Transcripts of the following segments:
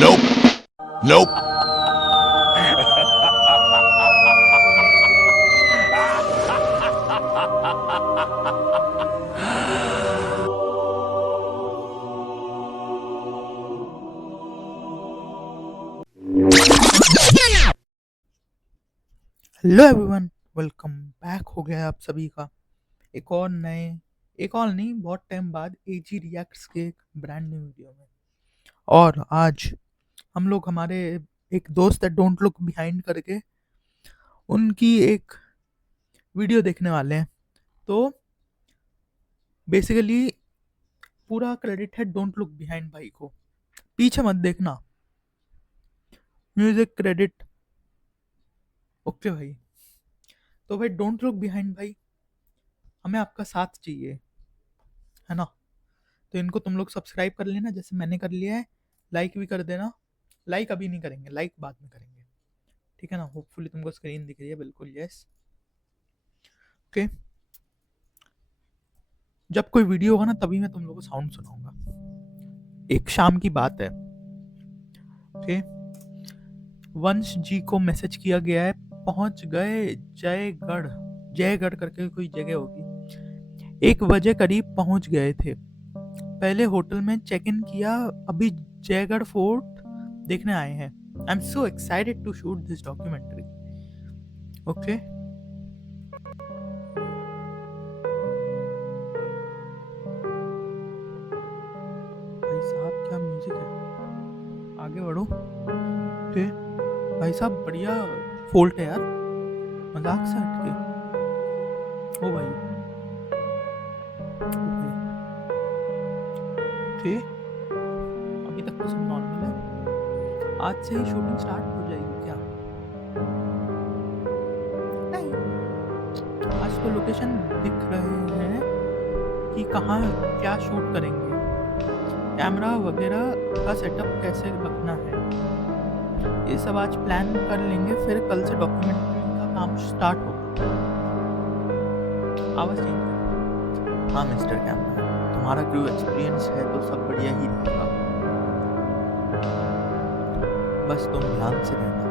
Nope. Nope. Hello everyone, welcome back हो गया है आप सभी का एक और नहीं बहुत टाइम बाद एजी रिएक्ट्स के एक ब्रांड न्यू वीडियो में। और आज हम लोग हमारे एक दोस्त है डोंट लुक बिहाइंड करके उनकी एक वीडियो देखने वाले हैं। तो बेसिकली पूरा क्रेडिट है डोंट लुक बिहाइंड भाई को, पीछे मत देखना, म्यूजिक क्रेडिट ओके भाई। तो भाई डोंट लुक बिहाइंड भाई, हमें आपका साथ चाहिए, है ना? तो इनको तुम लोग सब्सक्राइब कर लेना जैसे मैंने कर लिया है, लाइक भी कर देना। लाइक अभी नहीं करेंगे, लाइक बाद में करेंगे, ठीक है ना? होपफुली तुमको स्क्रीन दिख रही है, बिल्कुल यस। ओके, जब कोई वीडियो होगा ना तभी मैं तुम लोगों को साउंड सुनाऊंगा। एक शाम की बात है, ओके। वंश जी को मैसेज किया गया है, पहुंच गए जयगढ़, जयगढ़ करके कोई जगह होगी। 1 बजे करीब पहुंच गए थे, पहले होटल में चेक इन किया, अभी जयगढ़ फोर्ट देखने आए हैं। I am so excited to shoot this documentary. Okay, भाई साहब क्या म्यूजिक है, आगे बढ़ो। ओके भाई साहब, बढ़िया फोल्ट है यार, मजाक से हटके। ओ भाई, ओके, अभी तक तो सब नॉर्मल है। आज से ही शूटिंग स्टार्ट हो जाएगी क्या? नहीं, आज तो लोकेशन दिख रहे हैं कि कहाँ क्या शूट करेंगे, कैमरा वगैरह का सेटअप कैसे रखना है, ये सब आज प्लान कर लेंगे, फिर कल से डॉक्यूमेंट्री का काम स्टार्ट होगा। आवाज चेंज करो। हाँ मिस्टर कैमरा, तुम्हारा क्रू एक्सपीरियंस है तो सब बढ़िया ही रहेगा, बस तुम ध्यान से रहना।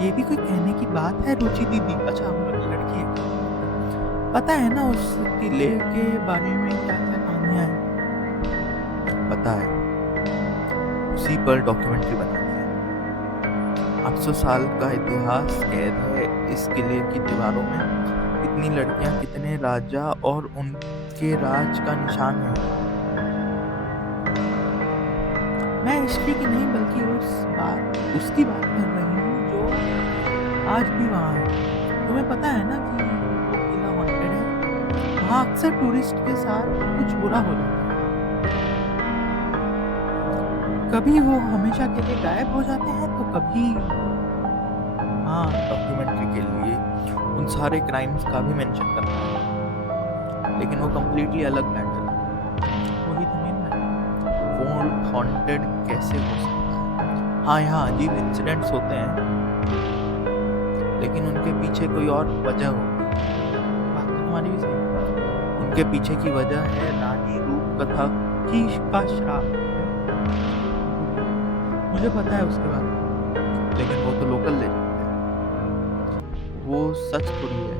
ये भी कोई कहने की बात है रुचि दीदी? अच्छा, हम लोग लड़की है, पता है ना उस किले के बारे में क्या क्या कहानियां हैं? पता है, उसी पर डॉक्यूमेंट्री बनानी है। 800 साल का इतिहास कैद है इस किले की दीवारों में, कितनी लड़कियां, कितने राजा और उनके राज का निशान है। मैं हिस्ट्री की नहीं बल्कि उसकी बात कर रही हूँ जो आज भी वहाँ है। तुम्हें पता है ना कि वो किला हॉन्टेड है, वहाँ अक्सर टूरिस्ट के साथ कुछ बुरा हो जाता है, कभी वो हमेशा के लिए गायब हो जाते हैं तो कभी। हाँ, डॉक्यूमेंट्री के लिए उन सारे क्राइम्स का भी मेंशन करना है, लेकिन वो कम्प्लीटली अलग मैटर है। वही तो मेन मैटर, फोर्ट हॉन्टेड कैसे हो सकता है? हाँ, यहाँ अजीब इंसिडेंट्स होते हैं, लेकिन उनके पीछे कोई और वजह होगी। बात तो तुम्हारी भी सही है, उनके पीछे की वजह है रानी रूप कथा का श्राप। मुझे पता है उसके बारे में, लेकिन वो तो लोकल लेजेंड है, वो सच थोड़ी है।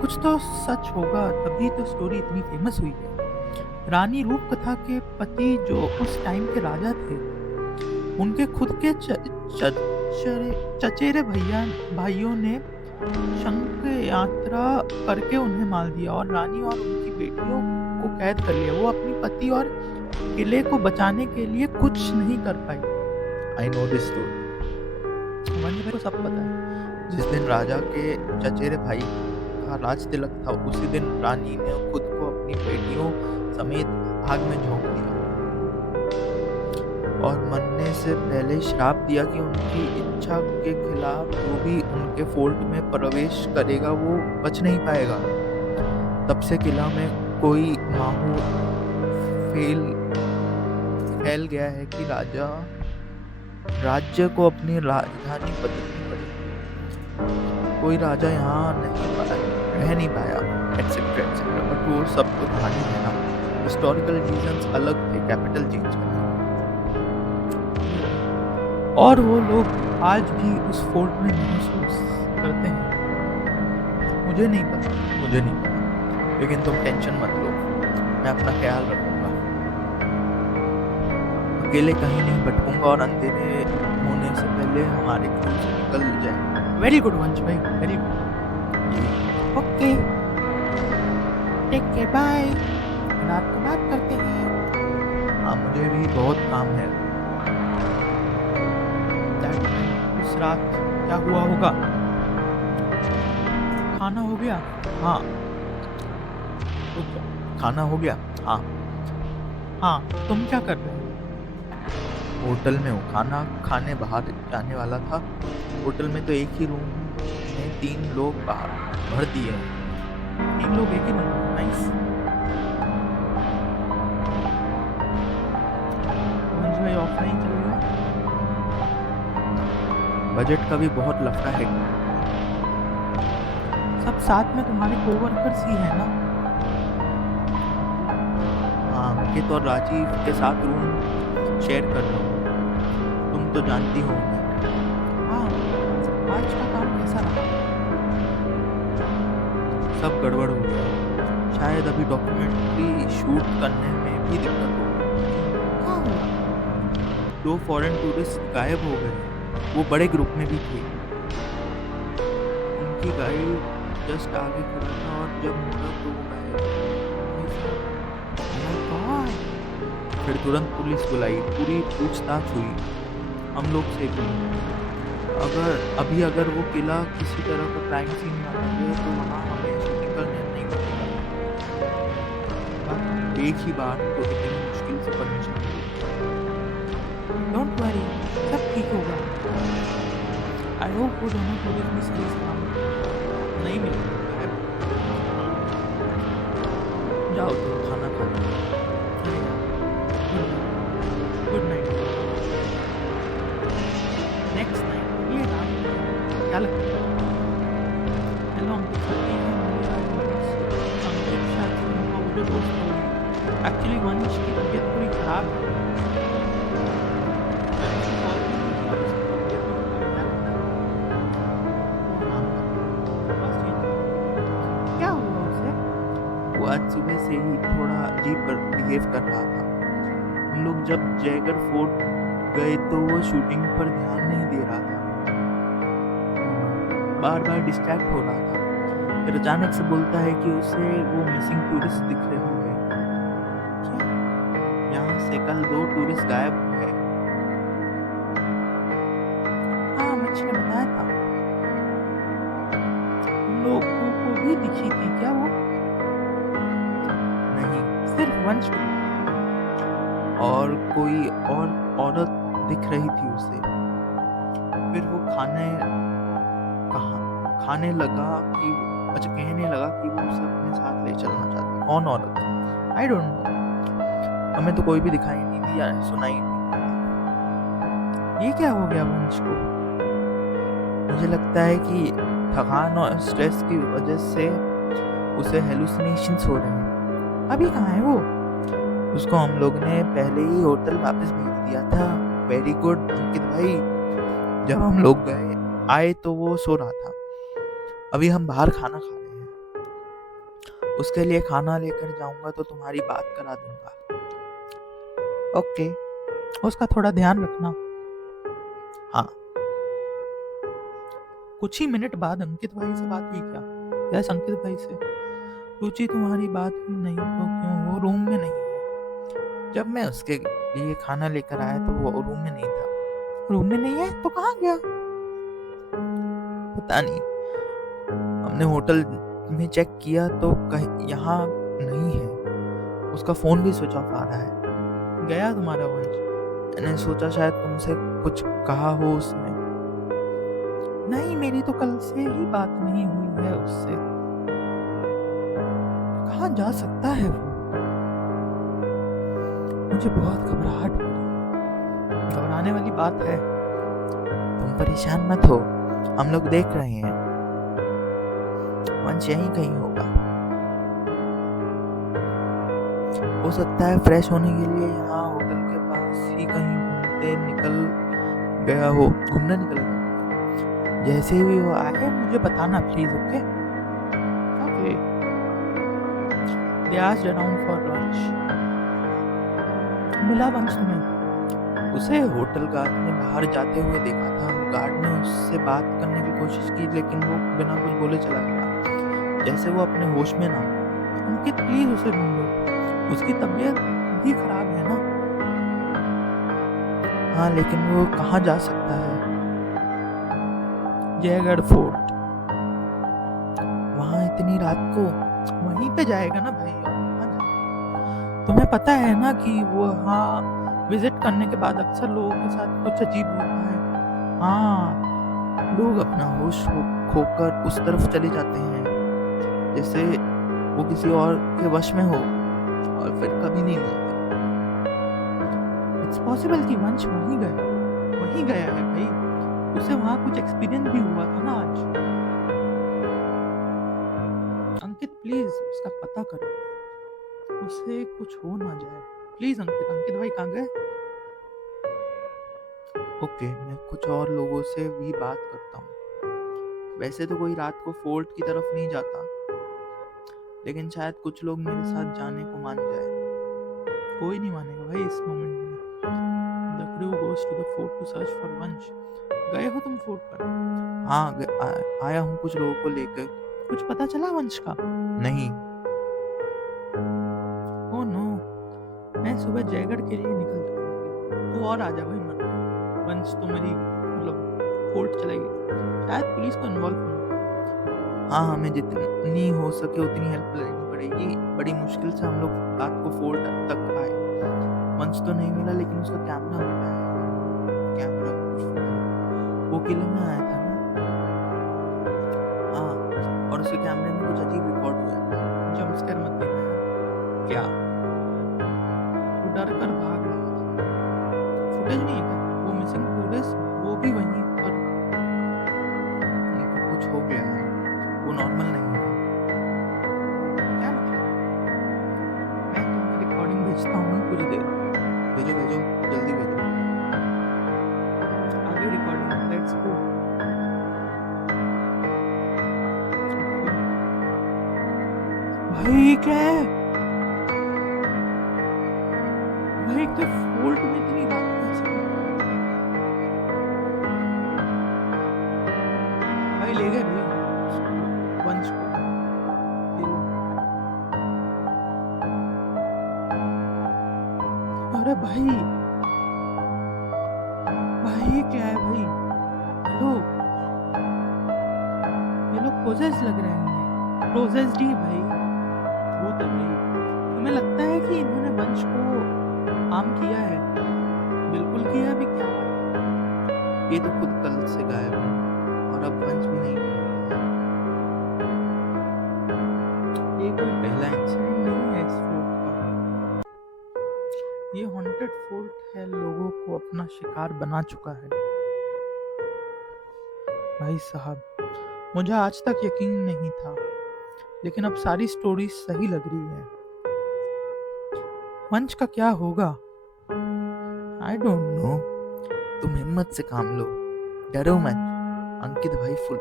कुछ तो सच होगा तभी तो स्टोरी इतनी फेमस हुई है। रानी रूप कथा के पति जो उस टाइम के राजा थे, उनके खुद के चचेरे भाइयों ने शंख यात्रा करके उन्हें मार दिया और रानी और उनकी बेटियों को कैद कर लिया। वो अपनी पति और किले को बचाने के लिए कुछ नहीं कर पाई। आई नो दिस स्टोरी, मुझे को सब पता है। जिस दिन राजा के चचेरे भाई का राज तिलक था, उसी दिन रानी ने खुद को अपनी बेटियों समेत आग में झोंक दिया और मरने से पहले श्राप दिया कि उनकी इच्छा के खिलाफ जो भी उनके फोर्ट में प्रवेश करेगा वो बच नहीं पाएगा। तब से किला में कोई माहौल फैल गया है कि राज्य को अपनी राजधानी बदलनी पड़ी। कोई राजा यहाँ रह नहीं पाया, एक्सेट्रा एक्सेट्रा। बट वो सब तो कहानी है ना, हिस्टोरिकल रीजंस अलग थे कैपिटल चेंज करने। और वो लोग आज भी उस फोर्ट में महसूस करते हैं। मुझे नहीं पता, लेकिन तुम टेंशन मत लो, मैं अपना ख्याल रखूंगा। अकेले कहीं नहीं भटकूंगा और अंधेरे होने से पहले हमारे घर से निकल जाए। वेरी गुड वंश भाई, very good. Okay, take care, bye. रात को बात करते हैं। हाँ, मुझे भी बहुत काम है। उस रात क्या हुआ होगा? खाना हो गया? हाँ। खाना हो गया? हाँ। हाँ, तुम क्या कर रहे हो? होटल में हूँ, खाना खाने बाहर जाने वाला था। होटल में तो एक ही रूम में 3 लोग बाहर भर दिए हैं। 3 लोग एक ही रूम में, नाइस। भाई ऑफलाइन चल रहा है। बजट का भी बहुत लफड़ा है। सब साथ में तुम्हारे कोवर्कर्स ही है ना? हाँ, अंकित और राजीव के साथ रूम शेयर कर रहा हूँ। तुम तो जानती हो। हाँ, आज का काम कैसा रहा? सब गड़बड़ हो गया। शायद अभी डॉक्यूमेंट्री शूट करने में भी दिक्कत हो गई। हाँ, 2 फॉरेन टूरिस्ट गायब हो गए। वो बड़े ग्रुप में भी थे। उनकी गाड़ी जस्ट आगे खड़ा था और जब मुड़ा तो वो गायब। फिर तुरंत पुलिस बुलाई, पूरी पूछताछ हुई हम लोग से भी। अगर वो किला किसी तरह का क्राइम सीन माना गया तो वहाँ हमें शूटिंग करने नहीं पड़ेगा। एक ही बार तो इतनी मुश्किल से परमिशन मिली। डोंट वरी, सब ठीक होगा। आई होप वो दोनों पुलिस भी सही सलामत नहीं मिलेंगे। जाओ तो खाना खाओ। Good night. नेक्स्ट नाइट ये रात क्या लगता है? हेलो एक्चुअली वंश की तबीयत थोड़ी खराब है। क्या हुआ उसे? वो आज सुबह से ही थोड़ा अजीब बिहेव कर रहा था। हम लोग जब जयगढ़ फोर्ट गए तो वो शूटिंग पर ध्यान नहीं दे रहा था, बार बार डिस्ट्रैक्ट हो रहा था। फिर अचानक से बोलता है कि उसे वो मिसिंग टूरिस्ट दिख रहे हुए। क्या? यहाँ से कल 2 टूरिस्ट गायब हुए। हाँ, मच्छी ने बताया था। तुम लोगों को भी दिखी थी क्या वो? नहीं, सिर्फ वंश को। और कोई और औरत दिख रही थी उसे। फिर वो कहने लगा कि वो उसे अपने साथ ले चलना चाहती। कौन औरत? आई डोंट नो, हमें तो कोई भी दिखाई नहीं दी या सुनाई नहीं दी। ये क्या हो गया वंश को? मुझे लगता है कि थकान और स्ट्रेस की वजह से उसे हेलुसिनेशंस हो रहे हैं। अभी कहाँ है वो? उसको हम लोग ने पहले ही होटल वापस भेज दिया था। वेरी गुड अंकित भाई। जब हम लोग आए तो वो सो रहा था। अभी हम बाहर खाना खा रहे हैं। उसके लिए खाना लेकर जाऊंगा तो तुम्हारी बात करा दूंगा। ओके, उसका थोड़ा ध्यान रखना। हाँ। कुछ ही मिनट बाद अंकित भाई से बात हुई क्या? यस, अंकित भाई से। रुचि, तुम्हारी बात हुई नहीं तो क्यों? वो रूम में नहीं है। जब मैं उसके लिए खाना लेकर आया तो वो रूम में नहीं था। रूम में नहीं है तो कहाँ गया? पता नहीं। हमने होटल में चेक किया तो कहीं यहाँ नहीं है। उसका फोन भी स्विच ऑफ आ रहा है। गया तुम्हारा वंश? मैंने सोचा शायद तुमसे कुछ कहा हो उसने। नहीं, मेरी तो कल से ही बात नहीं हुई है उससे। कहाँ जा सकता है वो? मुझे बहुत घबराहट हो रही है। घबराने वाली बात है। तुम परेशान मत हो, हम लोग देख रहे हैं। वंश यहीं कहीं होगा। हो सकता है फ्रेश होने के लिए यहाँ होटल के पास ही कहीं घूमते निकल गया हो, घूमने निकल गया। जैसे ही वो आए मुझे बताना please. Okay okay. They asked around for lunch. मिला वंश तुम्हें? उसे होटल गार्ड ने बाहर जाते हुए देखा था। गार्ड ने उससे बात करने की कोशिश की लेकिन वो बिना कुछ बोले चला गया, जैसे वो अपने होश में ना हो। अंकित प्लीज उसे ढूंढो, उसकी तबीयत भी खराब है ना। हाँ लेकिन वो कहाँ जा सकता है? जयगढ़ फोर्ट। वहाँ इतनी रात को वहीं पे जाएगा ना भाई, और कहाँ जाएगा? तुम्हें पता है ना कि वो हाँ विजिट करने के बाद अक्सर लोगों के साथ कुछ अजीब होता है। हाँ, लोग अपना होश खोकर उस तरफ चले जाते हैं जैसे वो किसी और के वश में हो और फिर कभी नहीं मिलते। इट्स पॉसिबल कि वंश वहीं गया है भाई। उसे वहाँ कुछ एक्सपीरियंस भी हुआ था ना आज। अंकित प्लीज उसका पता करो, उसे कुछ हो ना जाए प्लीज। अंकित भाई कहाँ गए? ओके, मैं कुछ और लोगों से भी बात करता हूँ। वैसे तो कोई रात को फोर्ट की तरफ नहीं जाता, लेकिन शायद कुछ लोग मेरे साथ जाने को मान जाए। कोई नहीं मानेगा भाई इस मोमेंट में। The crew goes to the fort to search for वंश। गए हो तुम फोर्ट पर? हाँ, आया हूँ कुछ लोगों को लेकर। कुछ पता चला वंश का? नहीं। ओह नो, मैं सुबह जयगढ़ के लिए निकल जाऊंगी। तू और आ जा भाई, मत वंश तो मेरी मतलब फोर्ट चलेगी। शायद पुलिस को इन्वॉल्व होना। हाँ, हमें जितनी हो सके उतनी हेल्प लेनी पड़ेगी। बड़ी मुश्किल से हम लोग रात को फोर्ट तक आए। वंश तो नहीं मिला लेकिन उसका कैमरा मिला है। कैमरा वो किले में आया था ना? हाँ, और उसके कैमरे में कुछ अजीब रिकॉर्ड हुआ। जंप स्केयर मत देना। क्या? वो डर कर भाग रहा था। फुटेज नहीं है क्या? वो मिसिंग टूरिस्ट वो भी वहीं पर। उनको कुछ हो गया है, वो नॉर्मल नहीं है। क्या मतलब? मैं तुम्हें रिकॉर्डिंग भेजता हूँ कुछ देर। भेजो जल्दी भेजो। आगे रिकॉर्डिंग, लेट्स गो। भाई क्या है भाई? क्या फोल्ट में इतनी रात को ऐसे? भाई ले गए भाई वंश को। अरे भाई क्या है भाई? ये लोग पोजेस लग रहे हैं। पोजेस्ड ही भाई। वो तो भाई तुम्हें लगता है कि इन्होंने वंश को हार्म किया है? बिल्कुल किया भी क्या? ये तो खुद कल से गायब है और अब वंश भी नहीं मिल रहा है। ये कोई पहला इंसिडेंट नहीं है इस फोर्ट का। ये हॉन्टेड फोर्ट है, लोगों को अपना शिकार बना चुका है। भाई साहब, मुझे आज तक यकीन नहीं था, लेकिन अब सारी स्टोरी सही लग रही है। वंश का क्या होगा? I don't know. तुम हिम्मत से काम लो, डरो मत। अंकित भाई फुल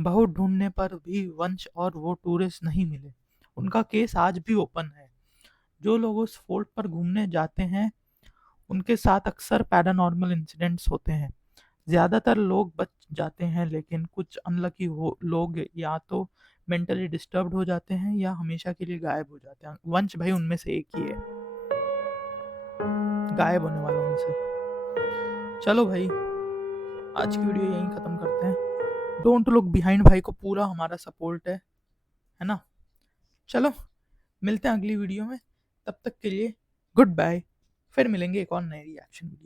बहुत ढूंढने पर भी वंश और वो टूरिस्ट नहीं मिले। उनका केस आज भी ओपन है। जो लोग उस फोर्ट पर घूमने जाते हैं उनके साथ अक्सर पैरानॉर्मल इंसिडेंट्स होते हैं। ज्यादातर लोग बच जाते हैं, लेकिन कुछ अनलकी लोग या तो मेंटली डिस्टर्ब्ड हो जाते हैं या हमेशा के लिए गायब हो जाते हैं। वंश भाई उनमें से एक ही है, गायब होने वालों में से। चलो भाई, आज की वीडियो यहीं खत्म करते हैं। डोंट लुक बिहाइंड भाई को पूरा हमारा सपोर्ट है ना? चलो मिलते हैं अगली वीडियो में, तब तक के लिए गुड बाय। फिर मिलेंगे एक और नई रिएक्शन वीडियो।